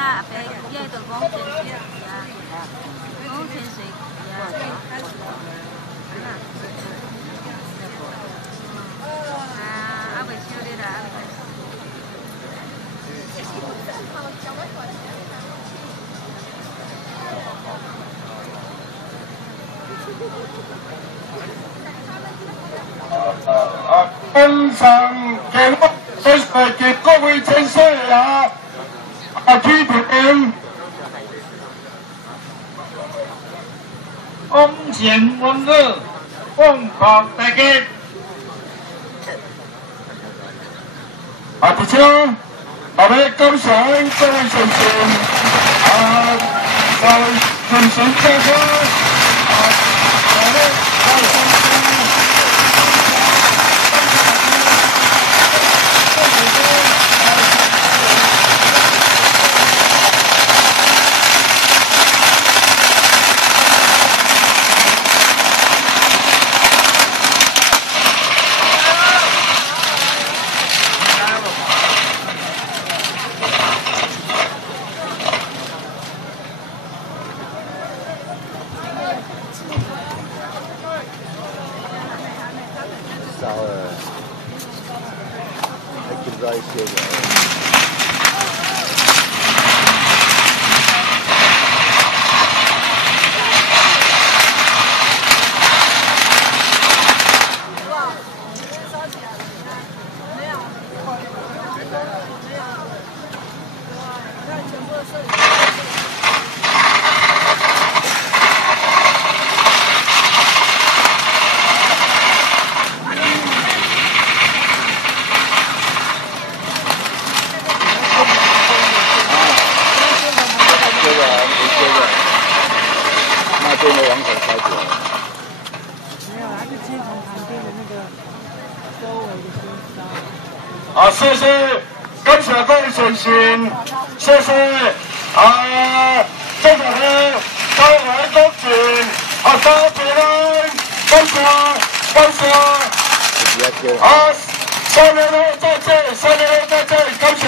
啊，别也就讲潜水啊，讲潜水啊，未收你啦，本场节目给各位参赛者批评。安全温热，奉跑大家。而且，我们感谢各位选手在进行这个烧了，还听不到一些人。那边的网口开起来了。没有，它是先从旁边的那个周围的先烧。好，谢谢，感谢各位选手，谢谢中国的高来公主，高平安，感谢，3年后再见，3年后再见，感谢。